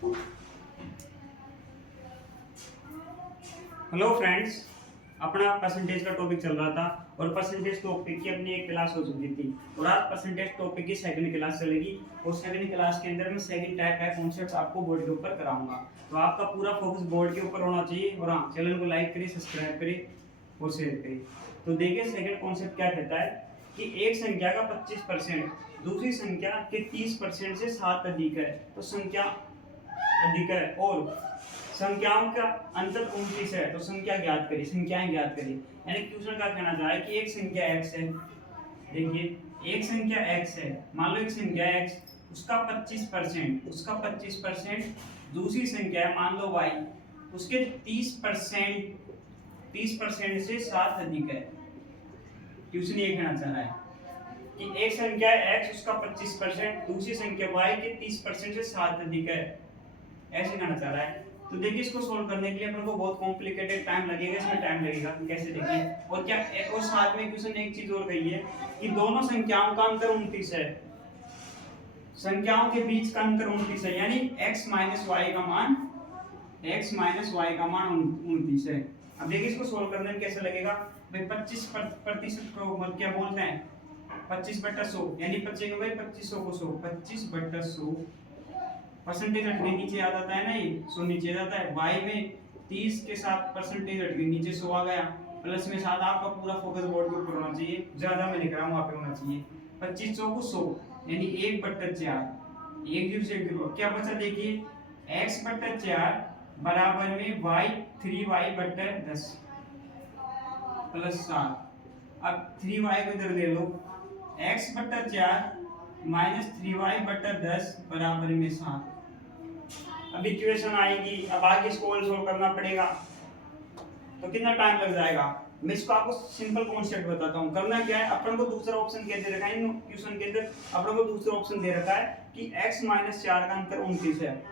Hello friends, अपना percentage का topic चल रहा था और परसेंटेज टॉपिक की अपनी एक क्लास हो चुकी थी और आज परसेंटेज टॉपिक की सेकंड क्लास चलेगी और सेकंड क्लास के अंदर मैं सेकंड टाइप का कॉन्सेप्ट आपको बोर्ड के ऊपर कराऊंगा। तो आपका पूरा फोकस बोर्ड के ऊपर होना चाहिए और हाँ, चैनल को लाइक करिए, सब्सक्राइब करिए और शेयर करिए। तो देखिए सेकंड कॉन्सेप्ट क्या कहता है कि एक संख्या का 25% दूसरी संख्या के 30% से 7 अधिक है तो संख्या अधिक है और संख्याओं का अंतर 29 है तो संख्या ज्ञात करिए, संख्याएं ज्ञात करिए। यानी क्वेश्चन का कहना चाह रहा है कि एक संख्या x है। देखिए एक संख्या x है, मान लो एक संख्या x, उसका 25% दूसरी संख्या है मान लो y, उसके 30% से 7 अधिक है। क्वेश्चन ये कहना चाह रहा है कि एक संख्या x, उसका 25%, दूसरी संख्या y के 30% से 7 अधिक है, ऐसे कहना चाह रहा है। तो देखिए इसको सोल्व करने के लिए अपन को बहुत कॉम्प्लिकेटेड टाइम लगेगा, इसमें टाइम लगेगा। कैसे देखिए, और क्या और साथ में क्वेश्चन एक चीज और कही है कि दोनों संख्याओं का अंतर 29 है, संख्याओं के बीच का अंतर 29 है, यानी x माइनस वाई का मान 29 है। अब देखिए इसको सोल्व करने में कैसे लगेगा भाई। 25% को क्या बोलते हैं, 25/100, यानी 25 भाई 2500 को 100, 25/100 परसेंटेज हट के नीचे आ जाता है ना, ये 100 नीचे जाता है। y में 30 के साथ परसेंटेज हट के नीचे 100 आ गया, प्लस में 7। आपका पूरा फोकस बोर्ड के ऊपर होना चाहिए, ज्यादा मैं लिख रहा हूं वहां पे होना चाहिए। 2500 को 100 यानी 1/4, 1 0 से 1 0 क्या बचा देखिए, x/4 बराबर में y 3y/10 प्लस 7। अब 3y को इधर ले लो, x/4 माइनस 3y/10 बराबर में 7। अब इक्वेशन आएगी, अब आगे इसको सोल्व करना पड़ेगा तो कितना टाइम लग जाएगा। मैं इसको आपको सिंपल कॉन्सेप्ट बताता हूँ। करना क्या है, अपन को दूसरा ऑप्शन क्या दे रखा है, इन क्वेश्चन के अंदर अपन को दूसरा ऑप्शन दे रखा है कि x माइनस 4 का अंतर 29 है,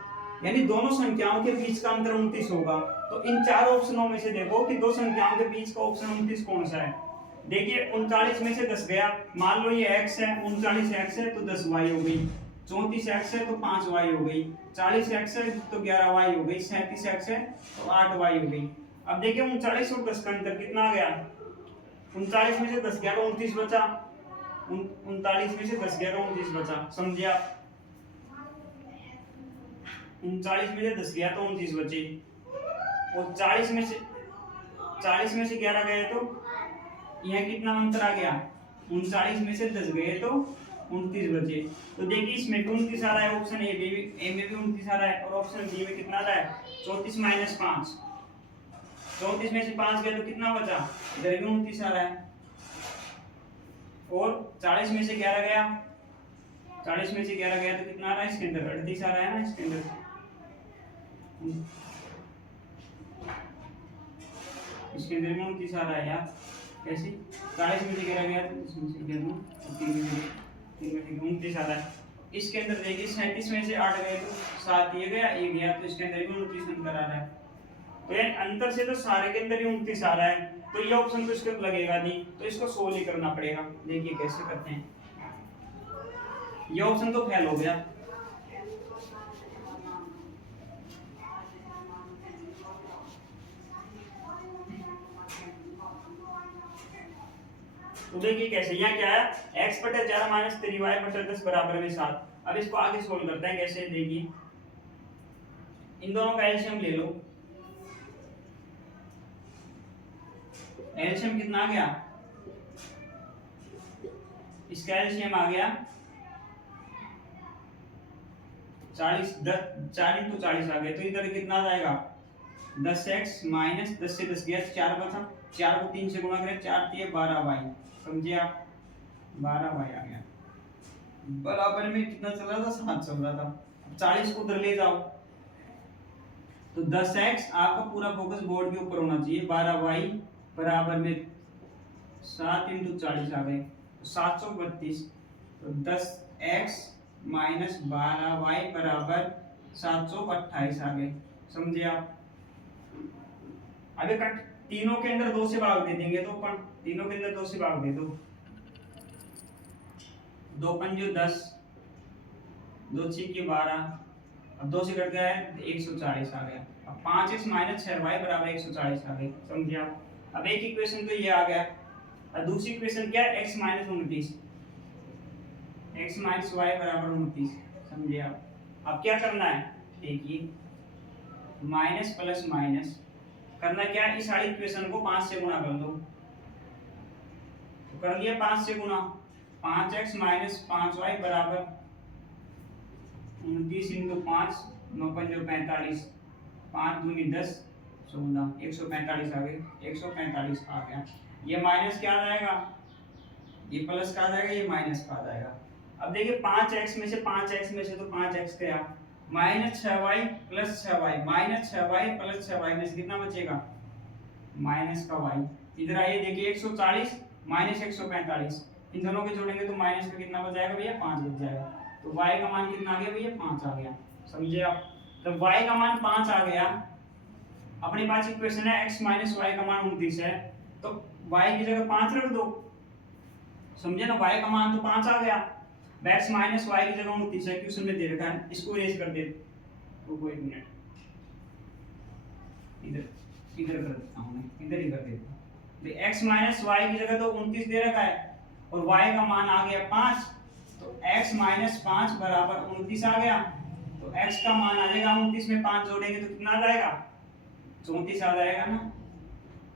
यानी दोनों संख्याओं के बीच का अंतर 29 होगा। तो इन चार ऑप्शनों में से देखो कि दो संख्याओं के बीच का ऑप्शन 29 कौन सा है। देखिए 39 में से 10 गया, मान लो ये x है, 39x है तो 10y हो गई, 34x है तो 5y हो गई, 40x है तो 11y हो गई, 37x है तो 8y हो गई। अब देखिए 39 और 10 का अंतर कितना आ गया, 39 में से 10 गया तो 29 बचा, 39 में से 10 गया तो 29 बचा, समझे आप। 39 में से 10 गया तो 29 बचे और 40 में से 11 गए तो यह कितना अंतर आ गया, 39 में से 10 गए तो 29 बचे। तो देखिए इसमें 29 आ रहा है, ऑप्शन ए में भी 29 आ रहा है और ऑप्शन बी में कितना आ रहा है 34 माइनस 5। 34 में से 5 गए तो कितना बचा, इधर भी 29 आ रहा है। और 40 में से 11 गया, 40 में से 11 गया तो कितना आ रहा है, इसके अंदर 38 आ रहा है ना, इसके अंदर इसके अंदर भी 29 आ रहा है यार। कैसे 40 में से 11 गया तो इसमें से 29 आ रहा है। इसके अंदर देखिए 37 में से 8 गए तो 7 ये गया, ये गया, तो इसके अंदर भी 29 अंतर आ रहा है। तो यानी अंतर से तो सारे के अंदर ही 29 आ रहा है, तो ये ऑप्शन तो इसके लगेगा नहीं, तो इसको सोल्व ही करना पड़ेगा। देखिए कैसे करते हैं, ये ऑप्शन तो फेल हो गया। तो देखिए कैसे, यहाँ क्या है x/4 माइनस 3y/10 बराबर में 7। अब इसको आगे सोल्व करते हैं कैसे, देखिए इन दोनों का एलसीएम ले लो। एलसीएम कितना आ गया, इसका एलसीएम आ गया 40, 40 तो 40 आ गए, तो इधर कितना आ जाएगा 10x माइनस 10 से 10 गया 4 बचा, 4 को 3 से गुणा करें, 4 3 12y, समझे आप, 12y आ गया। बराबर में कितना चल रहा था, 7 चल रहा था। 40 को उधर ले जाओ तो 10x, आपका पूरा फोकस बोर्ड के ऊपर होना चाहिए। 12y बराबर में 7 × 40 आ गए तो 732। तो 10x माइनस 12y बराबर 728 आ गए, समझे आप। अबे कट तीनों के अंदर 2 से भाग दे देंगे तो अपन तीनों के अंदर 2 से भाग दे दो, 2 पंजे 10, 2 6 12, अब 2 से कट गया है 140 आ गया। अब 5x माइनस 6y बराबर 140 आ गई, समझिए आप। अब एक इक्वेशन तो ये आ गया, और दूसरी इक्वेशन क्या है, x minus 29, x minus y बराबर 29, समझिए आप। अब क्या करना है, देखिए माइनस प्लस माइनस करना क्या है, इस सारी इक्वेशन को 5 से गुणा कर दो, तो कर लिया 5 से गुणा, 5x माइनस 5y बराबर 29 इंटू 5, 9 पंजो 45, 5 दूनी 10, 16, 145 आ गई, 145 आ गया। ये माइनस क्या आ जाएगा, ये प्लस का आ जाएगा, ये माइनस का आ जाएगा। अब देखिए 5x में से 5x में से तो 5x गया, minus 6y plus 6y, minus 6y plus 6y में से कितना बचेगा, माइनस का y। इधर आइए देखिए 140 माइनस 145, इन दोनों के जोड़ेंगे तो माइनस का कितना बच जाएगा भैया, 5 बच जाएगा। तो y का मान कितना आ गया भैया, 5 आ गया, समझे आप। तो y का मान 5 आ गया, अपने पास इक्वेशन है x माइनस y का मान 29 है, तो y की जगह 5 रख दो, समझे ना। y का मान तो 5 आ गया, x माइनस y की जगह 29 है, क्वेश्चन में दे रखा है, इसको इरेज कर दे, रुको एक मिनट, इधर इधर कर देता हूं मैं, इधर ही कर देता हूं। तो x माइनस y की जगह तो 29 दे रखा है, और y का मान आ गया 5, तो x माइनस 5 बराबर 29 आ गया। तो x का मान आ जाएगा 29 में 5 जोड़ेंगे तो कितना आ जाएगा, 34 आ जाएगा ना,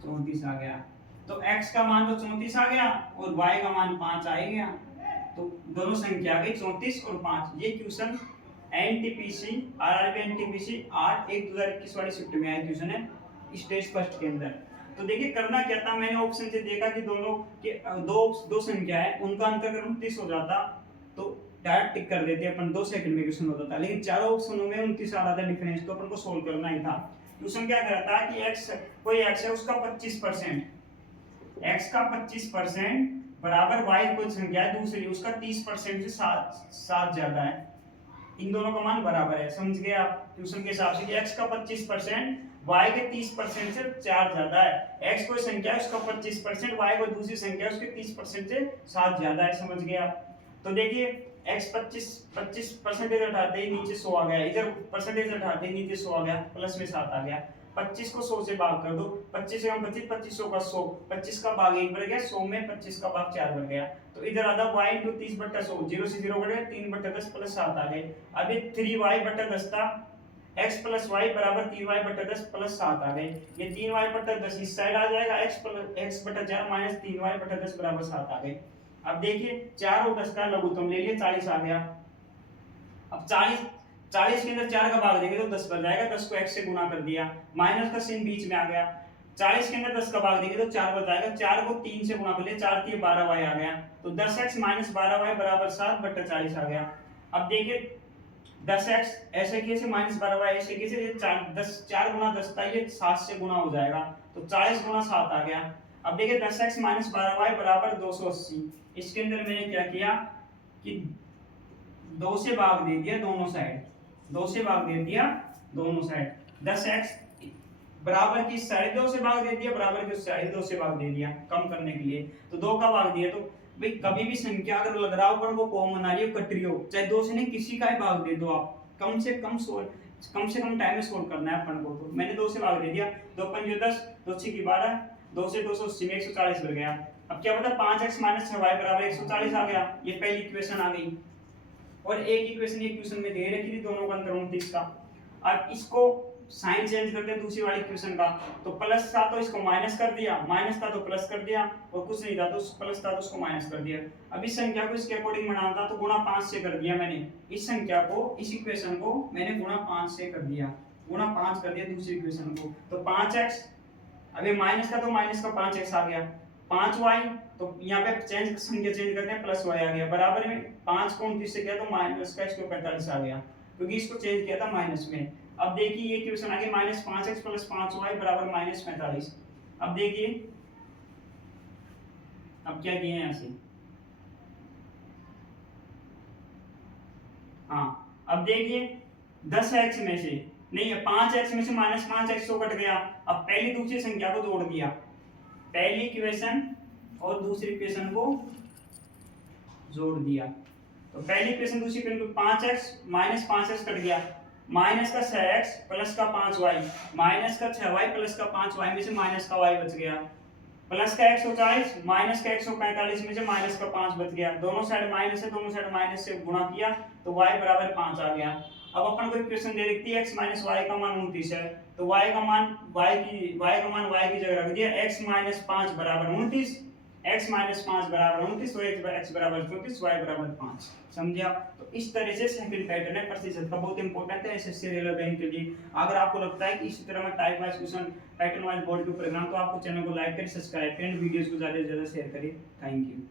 34 आ गया। तो x का मान तो 34 आ गया, और y का मान 5 आ ही गया, तो दोनों संख्या आ गई 34 और 5। ये क्वेश्चन एनटीपीसी आरआरबी एनटीपीसी 8/1/2021 वाली शिफ्ट में आया क्वेश्चन है, स्टेज फर्स्ट के अंदर। तो देखिए करना क्या था, मैंने ऑप्शन से देखा कि दोनों के दो संख्या है, उनका अंतर अगर 29 हो जाता तो डायरेक्ट टिक कर देते अपन, 2 सेकंड में क्वेश्चन होता था, लेकिन चारों ऑप्शनों में 29 आ रहा था डिफरेंस, तो अपन को सोल्व करना ही था। क्वेश्चन क्या करता है कि x कोई x है, उसका 25%, x का 25% बराबर y कोई संख्या है दूसरी, उसका 30% से 7 ज्यादा है, इन दोनों का मान बराबर है, समझ गए आप। क्वेश्चन के हिसाब से कि x का 25% y के 30% से 4 ज्यादा है, x कोई संख्या है उसका 25%, y कोई दूसरी संख्या है उसके 30% से 7 ज्यादा है, समझ गए आप। तो देखिए x 25% हटाते ही नीचे 100 आ गया, इधर परसेंटेज हटाते ही नीचे 100 आ गया, प्लस में 7 आ गया। 25 को 100 से भाग कर दो, 25 से हम 25, 2500 का 100, 25 का भाग 1 बढ़ गया, 100 में 25 का भाग 4 बढ़ गया, तो इधर आधा y * 30/100, 0 से 0 बढ़ गया, 3/10 प्लस 7 आ गए। अब ये 3y/10 था, x प्लस y बराबर 3y/10 प्लस 7 आ गए, ये 3y/10 इस साइड आ जाएगा, x/4 माइनस 3y/10 बराबर 7 आ गए। अब देखिए 4 और 10 का लघुत्तम ले लिए, 40 आ गया। अब 40 के अंदर 4 का भाग देंगे तो 10 बन जाएगा, 10 को x से गुणा कर दिया, माइनस का चिन्ह बीच में आ गया। 40 के अंदर 10 का भाग देंगे तो 4 बच जाएगा, 4 को 3 से गुणा कर लिया, 4 3 12y आ गया, तो 10x माइनस 12y बराबर 7/40 आ गया। अब देखिए 10x ऐसे कैसे माइनस 12y ऐसे कैसे, ये 4 गुना 10 था, ये 7 से गुणा हो जाएगा, तो 40 गुना 7 आ गया। अब देखिए 10x माइनस 12y बराबर 280, इसके अंदर मैंने क्या किया कि 2 से भाग दे दिया दोनों साइड, 2 से भाग दे दिया दोनों साइड, 10x बराबर की साइड 2 से भाग दे दिया, बराबर की साइड 2 से भाग दे दिया कम करने के लिए, तो 2 का भाग दिया। तो भाई कभी भी संख्या अगर लग रहा हो पर वो कॉमन आ रही हो, कट रही हो, चाहे 2 से नहीं किसी का ही भाग दे दो आप, कम से कम टाइम में सोल्व करना है अपन को। तो मैंने 2 से भाग दे दिया, 2 पंजे 10, 2 6 की 12, 2 से 280 में 140 बढ़ गया। अब क्या पता 5x माइनस 6y बराबर 140 आ गया, ये पहली इक्वेशन आ गई। और एक इक्वेशन ये क्वेश्चन में दे रखी थी दोनों का अंतर 29 का। अब इसको साइन चेंज करते हैं दूसरी वाली इक्वेशन का, तो प्लस था तो इसको माइनस कर दिया, माइनस था तो प्लस कर दिया, और कुछ नहीं था तो प्लस था तो उसको माइनस कर दिया। अब इस संख्या को इसके अकॉर्डिंग बनाना था तो गुणा 5 से कर दिया मैंने, इस संख्या को इस इक्वेशन को मैंने गुणा 5 से कर दिया, गुणा 5 कर दिया दूसरी इक्वेशन को, तो 5x, अब ये माइनस था तो माइनस का 5x आ गया, 5y, तो यहाँ पे चेंज संख्या चेंज करते हैं, प्लस y आ गया, बराबर में 5 को 29 से किया तो माइनस का 145 आ गया, क्योंकि इसको चेंज किया था माइनस में। अब देखिए ये क्वेश्चन आ गया -5x + 5y बराबर -45। अब देखिए अब क्या किए हैं ऐसे, हाँ अब देखिए 10x में से नहीं है, 5x में से -5x तो कट गया, अब पहली दूसरी संख्या को जोड़ दिया, पहली इक्वेशन और दूसरी इक्वेशन को जोड़ दिया, तो पहली इक्वेशन दूसरी इक्वेशन 5x - 5x कट गया, माइनस का 6x प्लस का 5y, माइनस का 6y प्लस का 5y में से माइनस का y बच गया, प्लस का 140 माइनस का 145 में से माइनस का 5 बच गया, दोनों साइड माइनस है, दोनों साइड माइनस से गुणा किया तो y बराबर 5 आ गया। अब अपन को इक्वेशन दे रखी है x माइनस y का मान 29 है, तो y का मान y की जगह रख दिया, x माइनस 5 बराबर 29, x माइनस 5 बराबर 29, तो x बराबर 34, y बराबर 5। समझे आप? तो इस तरह से सेकंड पैटर्न है प्रतिशत का, बहुत इंपॉर्टेंट है एसएससी रेलवे बैंक के लिए। अगर आपको लगता है कि इसी तरह में type wise question, pattern wise board के प्रोग्राम, तो आपको चैनल को लाइक करें, सब्सक्राइब करें, वीडियोस को ज्यादा से ज्यादा शेयर करें। Thank you.